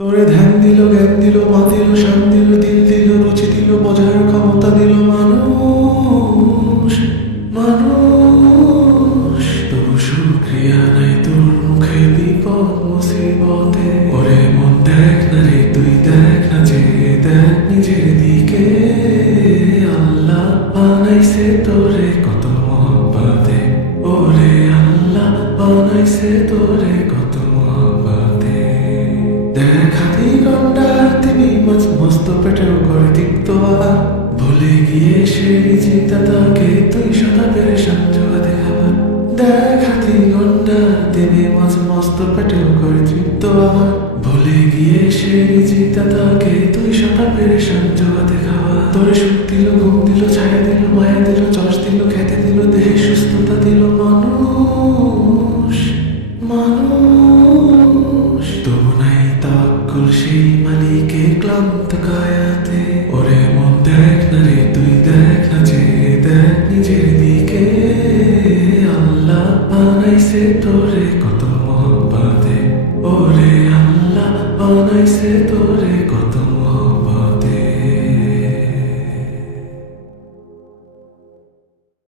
তোরে ধ্যান দিল, জ্ঞান দিল, মা দিল, শান দিল, দিল দিল, রুচি দিল, বোঝার ক্ষমতা দিল মানুষ। মানুষ তবু শুকরিয়া নাই তোর মুখে বিপদ মুসিবতে। ওরে মন দেখ না রে, তুই দেখ না যে, দেখ নিজের দিকে। আল্লাহ বানাইছে তোরে কত মহব্বতে। ওরে আল্লাহ বানাইছে তোরে কত মহব্বতে। দেখ হাতি গন্ডার তিনি মাছ মস্ত পেটেও করে দীপ্ত আবার। ভুলে গিয়ে সেই চিন্তা তাকে তুই সদা পেরেশান জোগাতে খাবার। দেখ হাতি গন্ডার তিনি মাছ মস্ত পেটেও করে দীপ্ত আবার। ভুলে গিয়ে সেই চিন্তা তাকে তুই সদা পেরেশান জোগাতে খাবার। তোরে সুখ দিল, ঘুম দিল, ছায়া দিল, মায়া দিল, যশ দিল, খেতে দিল, দেহে সুস্থতা দিল মানুষ। মানুষ তবু নাই তাক্কুল সেই মালিকে ক্লান্ত কায়াতে। ওরে মন দেখ না রে, তুই দেখ না যে, দেখ নিজের দিকে। আল্লাহ বানাইছে তোরে কত মহব্বতে। ওরে আল্লাহ বানাইছে তোরে